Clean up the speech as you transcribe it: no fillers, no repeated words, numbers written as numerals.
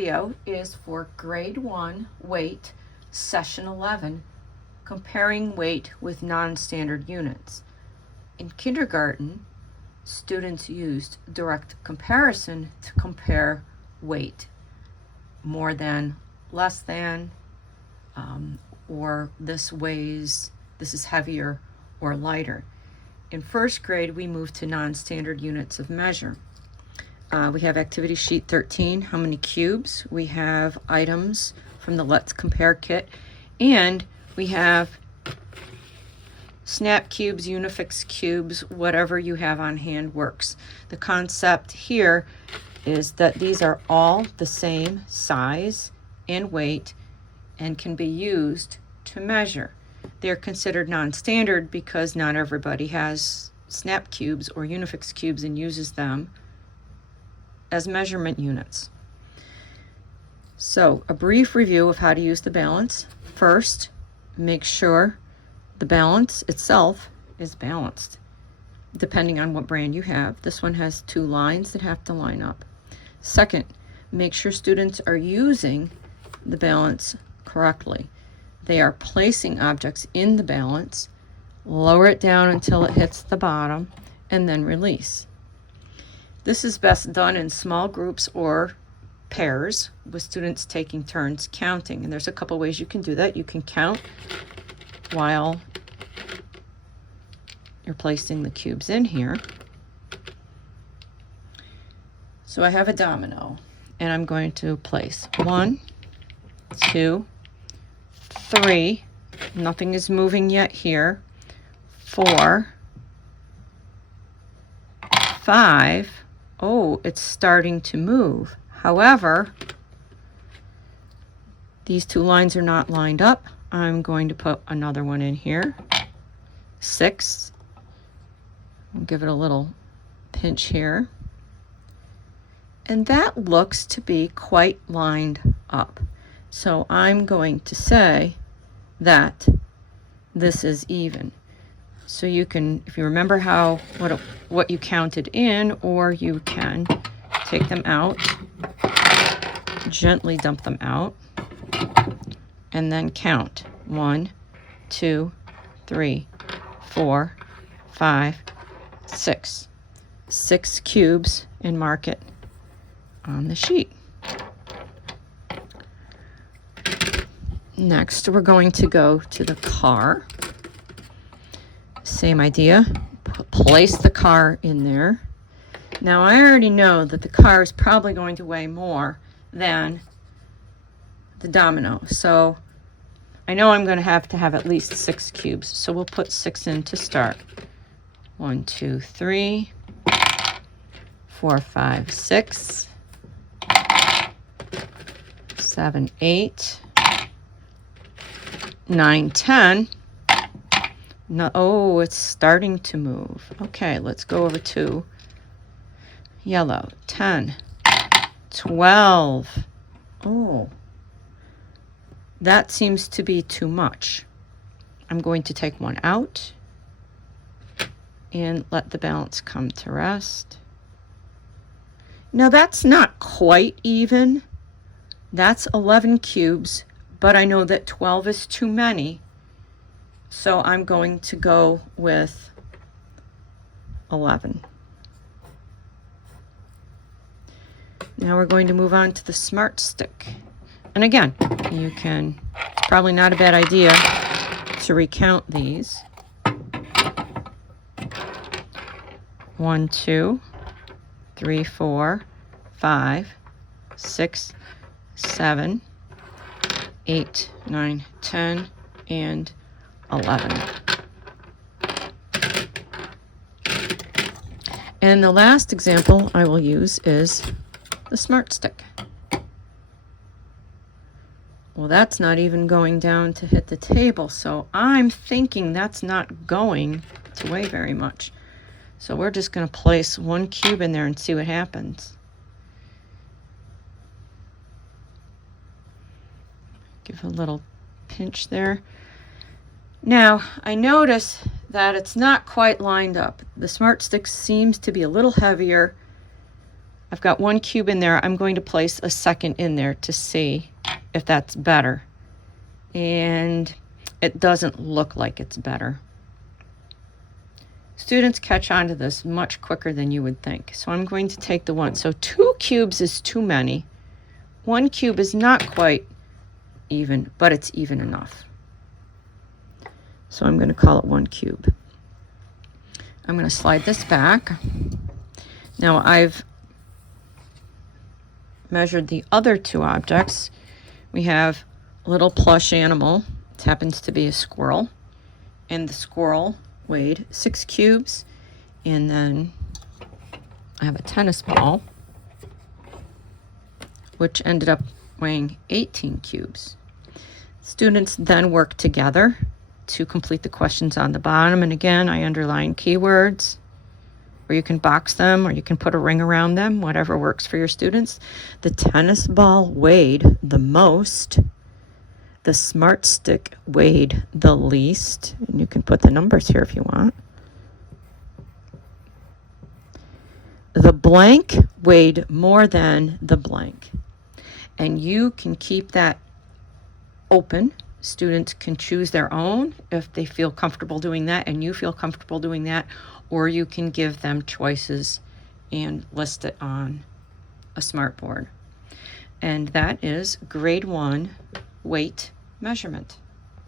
video is for grade 1 weight, session 11, comparing weight with non-standard units. In kindergarten, students used direct comparison to compare weight, more than, less than, or this is heavier or lighter. In first grade, we moved to non-standard units of measure. We have activity sheet 13, how many cubes? We have items from the Let's Compare kit, and we have snap cubes, Unifix cubes, whatever you have on hand works. The concept here is that these are all the same size and weight and can be used to measure. They're considered non-standard because not everybody has snap cubes or Unifix cubes and uses them as measurement units. So, a brief review of how to use the balance. First, make sure the balance itself is balanced, depending on what brand you have. This one has 2 lines that have to line up. Second, make sure students are using the balance correctly. They are placing objects in the balance, lower it down until it hits the bottom, and then release. This is best done in small groups or pairs with students taking turns counting. And there's a couple ways you can do that. You can count while you're placing the cubes in here. So I have a domino, and I'm going to place 1, 2, 3. Nothing is moving yet here. 4, 5. Oh, it's starting to move. However, these 2 lines are not lined up. I'm going to put another one in here. 6. I'll give it a little pinch here. And that looks to be quite lined up. So I'm going to say that this is even. So you can, if you remember what you counted in, or you can take them out, gently dump them out, and then count 1, 2, 3, 4, 5, 6. 6 cubes, and mark it on the sheet. Next, we're going to go to the car. Same idea. Place the car in there. Now, I already know that the car is probably going to weigh more than the domino. So I know I'm going to have at least 6 cubes. So we'll put 6 in to start. 1, 2, 3, 4, 5, 6, 7, 8, 9, 10. No, oh, it's starting to move. Okay, let's go over to yellow. 10, 12. Oh, that seems to be too much. I'm going to take one out and let the balance come to rest. Now, that's not quite even. That's 11 cubes, but I know that 12 is too many. So I'm going to go with 11. Now we're going to move on to the Smart Stick. And again, it's probably not a bad idea to recount these. 1, 2, 3, 4, 5, 6, 7, 8, 9, 10, and 11. And the last example I will use is the Smart Stick. Well, that's not even going down to hit the table, so I'm thinking that's not going to weigh very much. So we're just going to place 1 cube in there and see what happens. Give a little pinch there. Now, I notice that it's not quite lined up. The Smart Stick seems to be a little heavier I've got 1 cube in there. I'm going to place a second in there to see if that's better. And it doesn't look like it's better. Students catch on to this much quicker than you would think. So I'm going to take the 1. So 2 cubes is too many. 1 cube is not quite even, but it's even enough. So I'm going to call it 1 cube. I'm going to slide this back. Now I've measured the other 2 objects. We have a little plush animal. It happens to be a squirrel. And the squirrel weighed 6 cubes. And then I have a tennis ball, which ended up weighing 18 cubes. Students then work together to complete the questions on the bottom. And again, I underline keywords, or you can box them, or you can put a ring around them, whatever works for your students. The tennis ball weighed the most. The smart stick weighed the least. And you can put the numbers here if you want. The blank weighed more than the blank. And you can keep that open. Students can choose their own if they feel comfortable doing that, and you feel comfortable doing that, or you can give them choices and list it on a smartboard. And that is grade 1 weight measurement.